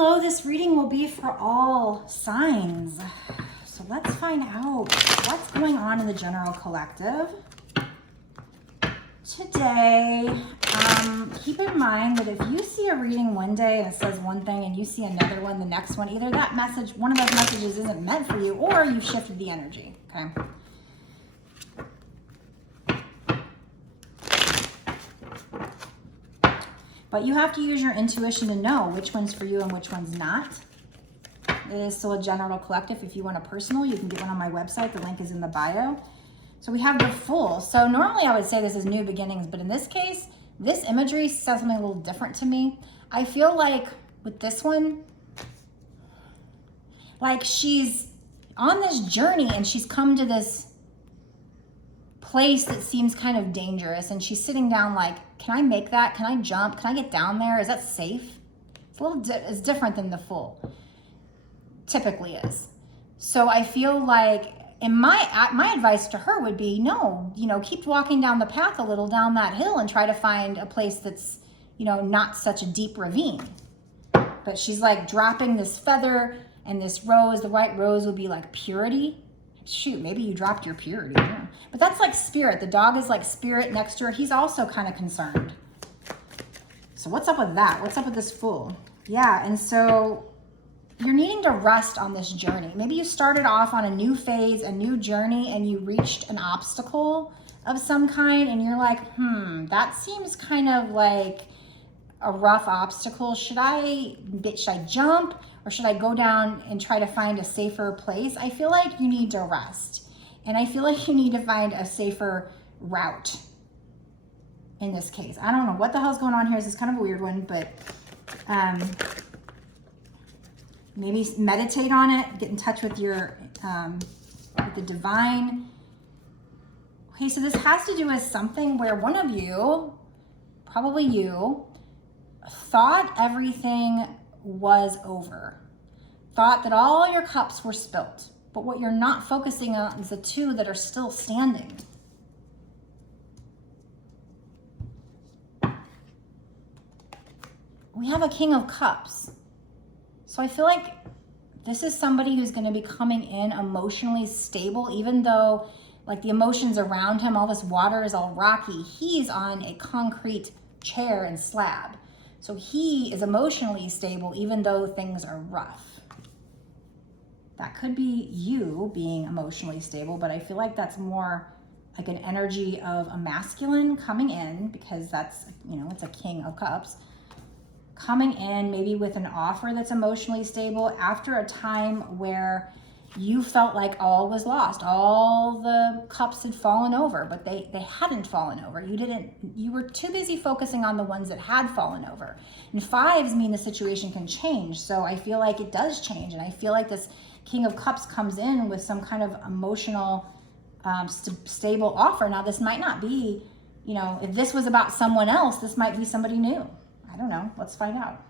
below, this reading will be for all signs. So let's find out what's going on in the general collective today. Keep in mind that if you see a reading one day and it says one thing and you see another one the next one, either that message, one of those messages isn't meant for you, or you've shifted the energy, okay? But you have to use your intuition to know which one's for you and which one's not. It is still a general collective. If you want a personal, you can get one on my website. The link is in the bio. So we have the Fool. So normally I would say this is new beginnings, but in this case, this imagery says something a little different to me. I feel like with this one, like she's on this journey and she's come to this place that seems kind of dangerous, and she's sitting down like, can I make that? Can I jump? Can I get down there? Is that safe? It's a little it's different than the Fool typically is. So I feel like, and my advice to her would be, no, you know, keep walking down the path a little down that hill and try to find a place that's, you know, not such a deep ravine. But she's like dropping this feather and this rose. The white rose would be like purity. Shoot, maybe you dropped your purity. Yeah. But that's like spirit. The dog is like spirit next to her. He's also kind of concerned. So what's up with that? What's up with this Fool? Yeah, and so you're needing to rest on this journey. Maybe you started off on a new phase, a new journey, and you reached an obstacle of some kind, and you're like, that seems kind of like a rough obstacle. Should I jump, or should I go down and try to find a safer place? I feel like you need to rest, and I feel like you need to find a safer route in this case. I don't know what the hell's going on here. This is kind of a weird one, but maybe meditate on it, get in touch with your with the divine. Okay, so this has to do with something where one of you, probably you, thought everything was over, thought that all your cups were spilt, but what you're not focusing on is the two that are still standing. We have a King of Cups. So I feel like this is somebody who's going to be coming in emotionally stable, even though like the emotions around him, all this water is all rocky. He's on a concrete chair and slab. So he is emotionally stable, even though things are rough. That could be you being emotionally stable, but I feel like that's more like an energy of a masculine coming in, because that's, you know, it's a King of Cups. Coming in maybe with an offer that's emotionally stable after a time where you felt like all was lost. All the cups had fallen over, but they hadn't fallen over. You were too busy focusing on the ones that had fallen over. And fives mean the situation can change. So I feel like it does change. And I feel like this King of Cups comes in with some kind of emotional, stable offer. Now this might not be, you know, if this was about someone else, this might be somebody new. I don't know. Let's find out.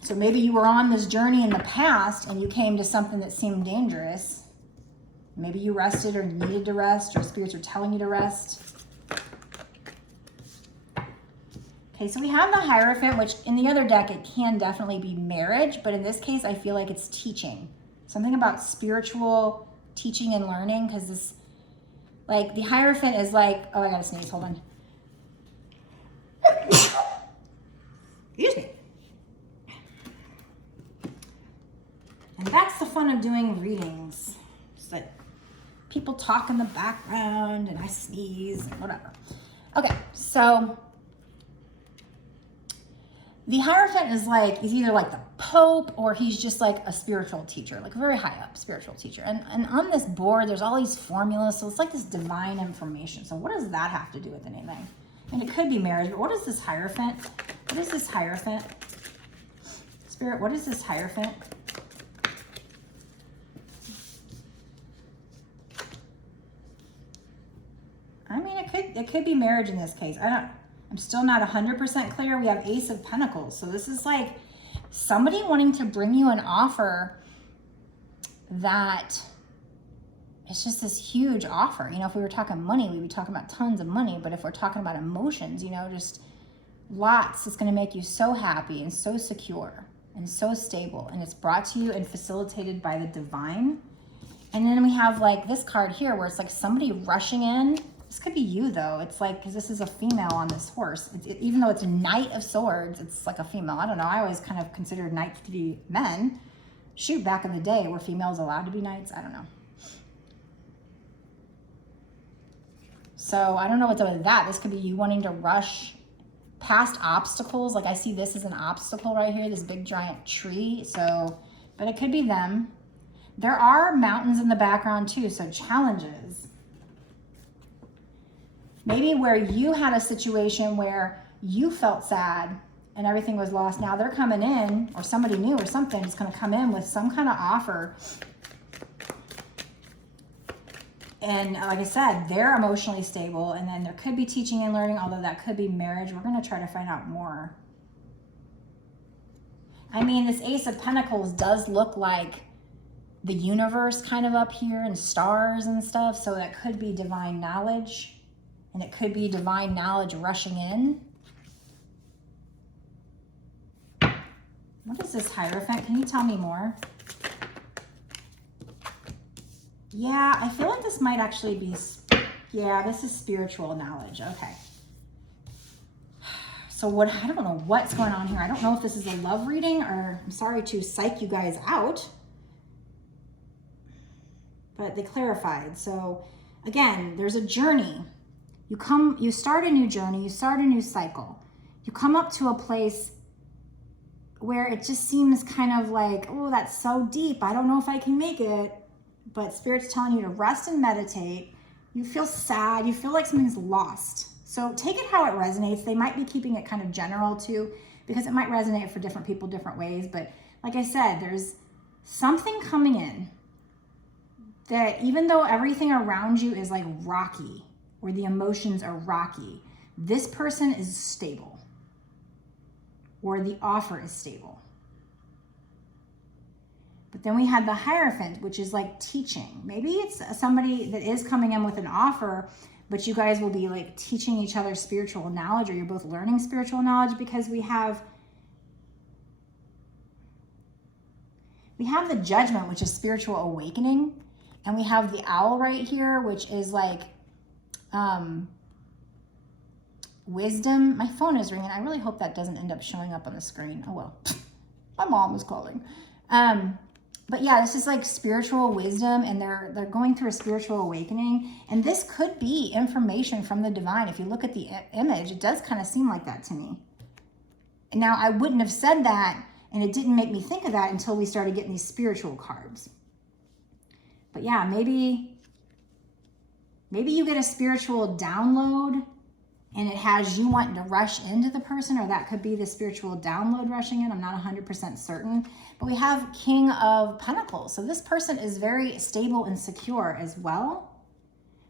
So maybe you were on this journey in the past and you came to something that seemed dangerous. Maybe you rested or needed to rest, or spirits are telling you to rest. Okay, so we have the Hierophant, which in the other deck, it can definitely be marriage, but in this case, I feel like it's teaching. Something about spiritual teaching and learning, because this, like the Hierophant is like, oh, I gotta sneeze, hold on. Excuse me. And that's the fun of doing readings. It's that people talk in the background and I sneeze and whatever. Okay, so the Hierophant is like, he's either like the Pope or he's just like a spiritual teacher, like a very high up spiritual teacher. And on this board, there's all these formulas. So it's like this divine information. So what does that have to do with anything? And it could be marriage, but what is this Hierophant? What is this Hierophant? Spirit, what is this Hierophant? I mean, it could be marriage in this case. I'm still not 100% clear. We have Ace of Pentacles. So this is like somebody wanting to bring you an offer that it's just this huge offer. You know, if we were talking money, we'd be talking about tons of money. But if we're talking about emotions, you know, just Lots. It's going to make you so happy and so secure and so stable. And it's brought to you and facilitated by the divine. And then we have like this card here where it's like somebody rushing in. This could be you though. It's like, because this is a female on this horse. Even though it's a Knight of Swords, it's like a female. I don't know. I always kind of considered knights to be men. Shoot, back in the day, were females allowed to be knights? I don't know. So I don't know what's up with that. This could be you wanting to rush past obstacles. Like I see this as an obstacle right here, this big giant tree. So, but it could be them. There are mountains in the background too, so challenges. Maybe where you had a situation where you felt sad and everything was lost. Now they're coming in, or somebody new or something is going to come in with some kind of offer. And like I said, they're emotionally stable. And then there could be teaching and learning, although that could be marriage. We're going to try to find out more. I mean, this Ace of Pentacles does look like the universe kind of up here and stars and stuff. So that could be divine knowledge. And it could be divine knowledge rushing in. What is this Hierophant? Can you tell me more? Yeah, I feel like this might actually be, yeah, this is spiritual knowledge. Okay. So what, I don't know what's going on here. I don't know if this is a love reading or, I'm sorry to psych you guys out, but they clarified. So again, there's a journey. You start a new journey, you start a new cycle. You come up to a place where it just seems kind of like, oh, that's so deep. I don't know if I can make it. But Spirit's telling you to rest and meditate. You feel sad. You feel like something's lost. So take it how it resonates. They might be keeping it kind of general too, because it might resonate for different people different ways. But like I said, there's something coming in that even though everything around you is like rocky, or the emotions are rocky, this person is stable, or the offer is stable. But then we had the Hierophant, which is like teaching. Maybe it's somebody that is coming in with an offer, but you guys will be like teaching each other spiritual knowledge, or you're both learning spiritual knowledge, because we have the Judgment, which is spiritual awakening. And we have the Owl right here, which is like wisdom. My phone is ringing. I really hope that doesn't end up showing up on the screen. Oh well, my mom was calling. But yeah, this is like spiritual wisdom, and they're going through a spiritual awakening. And this could be information from the divine. If you look at the image, it does kind of seem like that to me. And now I wouldn't have said that, and it didn't make me think of that until we started getting these spiritual cards. But yeah, maybe you get a spiritual download and it has you wanting to rush into the person, or that could be the spiritual download rushing in. I'm not 100% certain. But we have King of Pentacles. So this person is very stable and secure as well.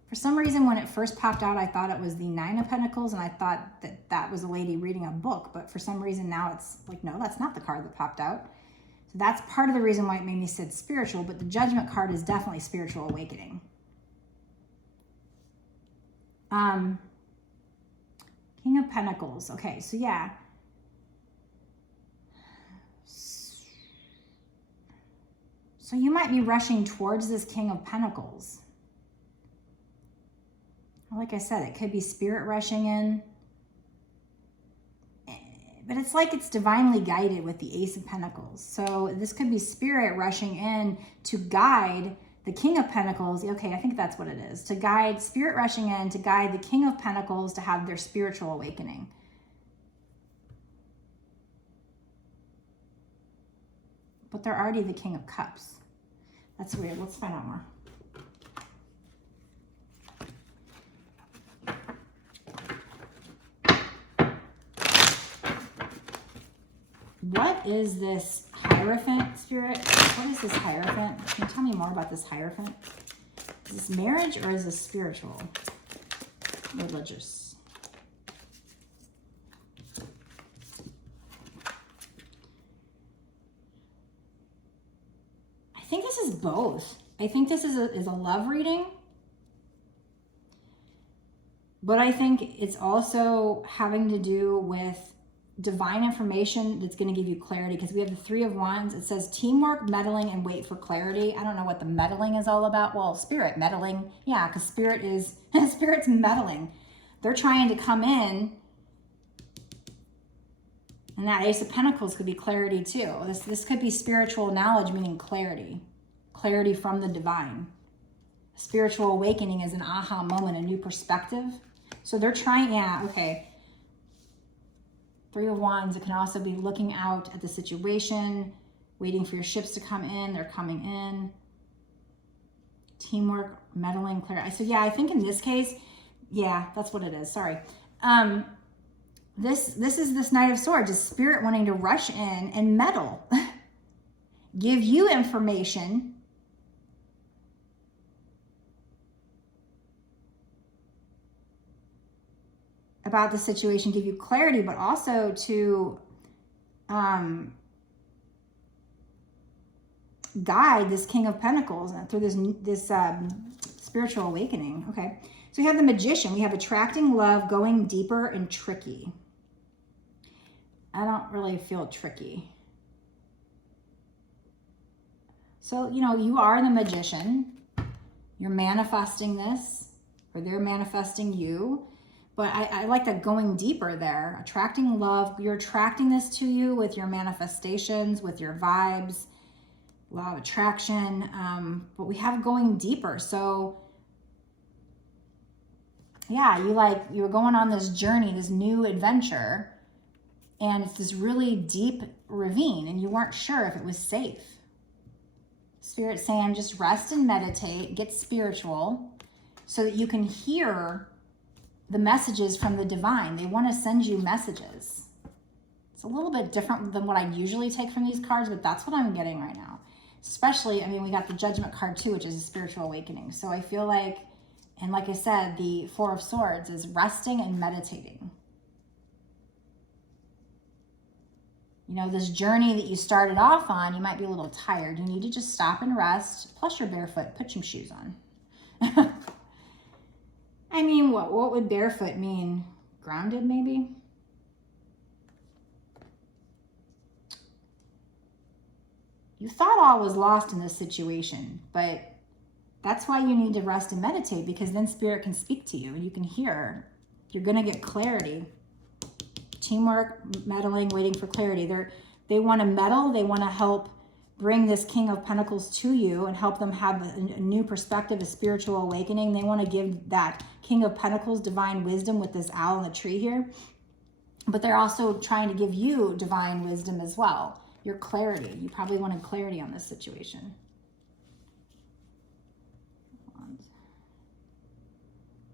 For some reason, when it first popped out, I thought it was the Nine of Pentacles, and I thought that was a lady reading a book. But for some reason now it's like, no, that's not the card that popped out. So that's part of the reason why it made me say spiritual, but the Judgment card is definitely spiritual awakening. King of Pentacles. Okay, so yeah. So you might be rushing towards this King of Pentacles. Like I said, it could be spirit rushing in. But it's like it's divinely guided with the Ace of Pentacles. So this could be spirit rushing in to guide the King of Pentacles. Okay, I think that's what it is. To guide, spirit rushing in to guide the King of Pentacles to have their spiritual awakening. But they're already the King of Cups. That's weird. Let's find out more. What is this Hierophant, Spirit? What is this Hierophant? Can you tell me more about this Hierophant? Is this marriage or is this spiritual? Religious. I think this is both. I think this is a love reading. But I think it's also having to do with divine information that's going to give you clarity, because we have the Three of Wands. It says teamwork, meddling, and wait for clarity. I don't know what the meddling is all about. Well, spirit meddling. Yeah, because spirit's meddling. They're trying to come in. And that Ace of Pentacles could be clarity too. This could be spiritual knowledge, meaning clarity. Clarity from the divine. Spiritual awakening is an aha moment, a new perspective. So they're trying, yeah, okay. Three of Wands, it can also be looking out at the situation, waiting for your ships to come in. They're coming in. Teamwork, meddling, clarity. So yeah, I think in this case, yeah, that's what it is. Sorry. This is this Knight of Swords, is spirit wanting to rush in and meddle. Give you information. About the situation, give you clarity, but also to guide this King of Pentacles through this spiritual awakening. Okay, so we have the Magician. We have attracting love, going deeper, and tricky. I don't really feel tricky. So, you know, you are the Magician. You're manifesting this, or they're manifesting you. But I like that going deeper there. Attracting love. You're attracting this to you with your manifestations, with your vibes, law of attraction. But we have going deeper. So yeah, you're going on this journey, this new adventure, and it's this really deep ravine, and you weren't sure if it was safe. Spirit saying just rest and meditate, get spiritual, so that you can hear the messages from the divine. They want to send you messages. It's a little bit different than what I usually take from these cards, but that's what I'm getting right now. Especially, I mean, we got the Judgment card too, which is a spiritual awakening. So I feel like, and like I said, the Four of Swords is resting and meditating. You know, this journey that you started off on, you might be a little tired. You need to just stop and rest. Plus you're barefoot, put some shoes on. I mean, what would barefoot mean? Grounded, maybe? You thought all was lost in this situation, but that's why you need to rest and meditate, because then spirit can speak to you and you can hear. You're going to get clarity. Teamwork, meddling, waiting for clarity. They want to meddle. They want to help bring this King of Pentacles to you and help them have a new perspective, a spiritual awakening. They want to give that King of Pentacles divine wisdom with this owl in the tree here. But they're also trying to give you divine wisdom as well. Your clarity. You probably wanted clarity on this situation.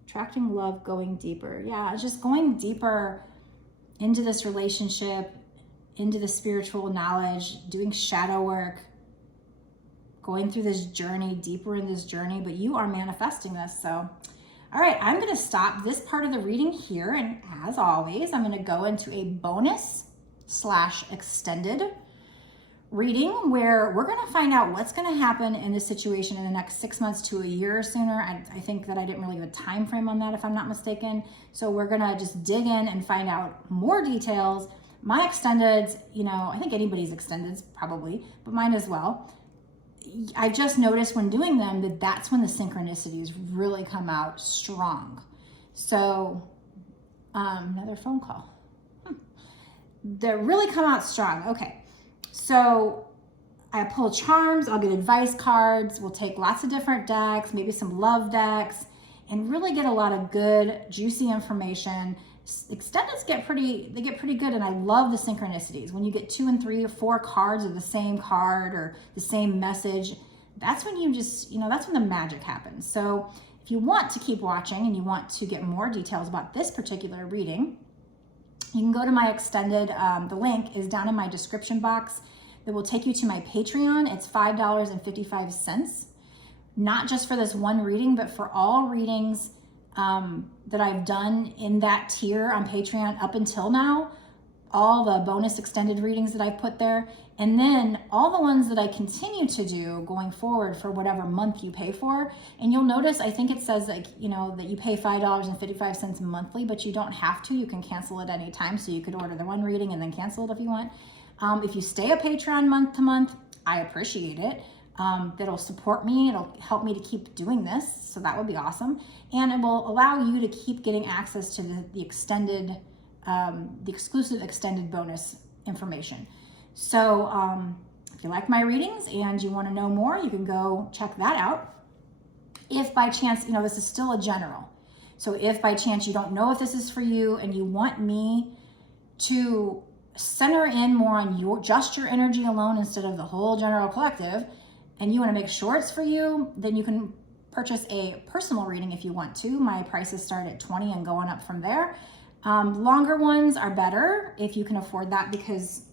Attracting love, going deeper. Yeah, it's just going deeper into this relationship, into the spiritual knowledge, doing shadow work, going through this journey, deeper in this journey, but you are manifesting this. So, all right, I'm going to stop this part of the reading here. And as always, I'm going to go into a bonus/extended reading where we're going to find out what's going to happen in this situation in the next 6 months to a year or sooner. I think that I didn't really have a time frame on that, if I'm not mistaken. So we're going to just dig in and find out more details. My extendeds, you know, I think anybody's extendeds probably, but mine as well. I've just noticed when doing them that that's when the synchronicities really come out strong. So, another phone call. They really come out strong. Okay. So I pull charms, I'll get advice cards, we'll take lots of different decks, maybe some love decks, and really get a lot of good, juicy information. Extendeds get pretty good, and I love the synchronicities. When you get 2 and 3 or 4 cards of the same card or the same message, that's when you just, you know, that's when the magic happens. So if you want to keep watching and you want to get more details about this particular reading, you can go to my extended, the link is down in my description box. That will take you to my Patreon. It's $5.55, not just for this one reading, but for all readings that I've done in that tier on Patreon up until now. all the bonus extended readings that I've put there, and then all the ones that I continue to do going forward for whatever month you pay for. And you'll notice, I think it says like, you know, that you pay $5.55 monthly, but you don't have to. You can cancel it any time. So you could order the one reading and then cancel it if you want. If you stay a Patreon month to month, I appreciate it. That'll support me. It'll help me to keep doing this. So that would be awesome. And it will allow you to keep getting access to the extended, the exclusive extended bonus information. So if you like my readings and you want to know more, you can go check that out. If by chance, you know, this is still a general. So if by chance you don't know if this is for you and you want me to center in more on just your energy alone instead of the whole general collective, and you want to make sure it's for you, then you can purchase a personal reading if you want to. My prices start at $20 and going up from there. Longer ones are better if you can afford that, because,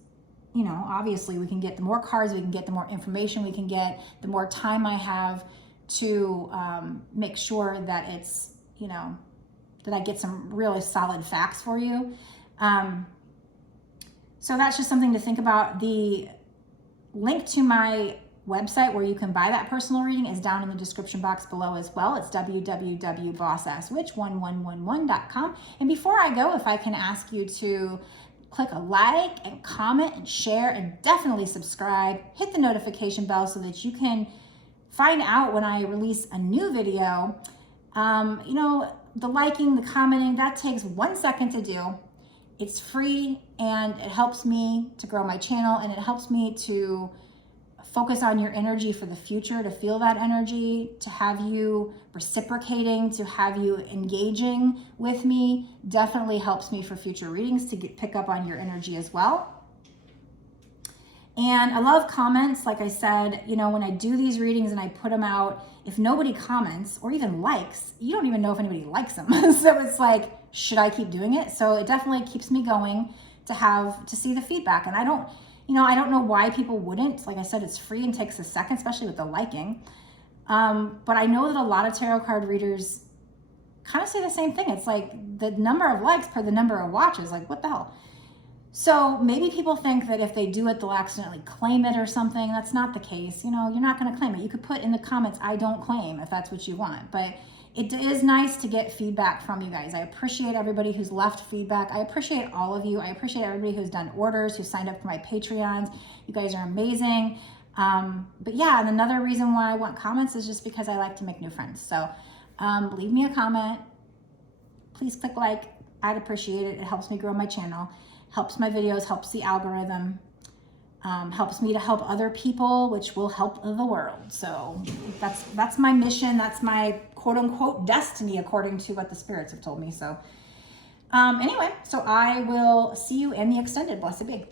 you know, obviously we can get the more cards, we can get the more information we can get, the more time I have to make sure that it's, you know, that I get some really solid facts for you. So that's just something to think about. The link to my website where you can buy that personal reading is down in the description box below as well. It's www.bossasswitch1111.com. And before I go, if I can ask you to click a like and comment and share and definitely subscribe, hit the notification bell so that you can find out when I release a new video. You know, the liking, the commenting, that takes 1 second to do. It's free and it helps me to grow my channel, and it helps me to focus on your energy for the future, to feel that energy, to have you reciprocating, to have you engaging with me. Definitely helps me for future readings to pick up on your energy as well. And I love comments. Like I said, you know, when I do these readings and I put them out, if nobody comments or even likes, you don't even know if anybody likes them. So it's like, should I keep doing it? So it definitely keeps me going to see the feedback. And I don't know why people wouldn't. Like I said, it's free and takes a second, especially with the liking. But I know that a lot of tarot card readers kind of say the same thing. It's like the number of likes per the number of watches. Like, what the hell? So maybe people think that if they do it, they'll accidentally claim it or something. That's not the case. You know, you're not going to claim it. You could put in the comments, I don't claim, if that's what you want. But it is nice to get feedback from you guys. I appreciate everybody who's left feedback. I appreciate all of you. I appreciate everybody who's done orders, who signed up for my Patreons. You guys are amazing. But yeah, and another reason why I want comments is just because I like to make new friends. So leave me a comment. Please click like. I'd appreciate it. It helps me grow my channel, helps my videos, helps the algorithm, helps me to help other people, which will help the world. So that's my mission. That's my quote unquote destiny, according to what the spirits have told me. So anyway, so I will see you in the extended. Blessed be.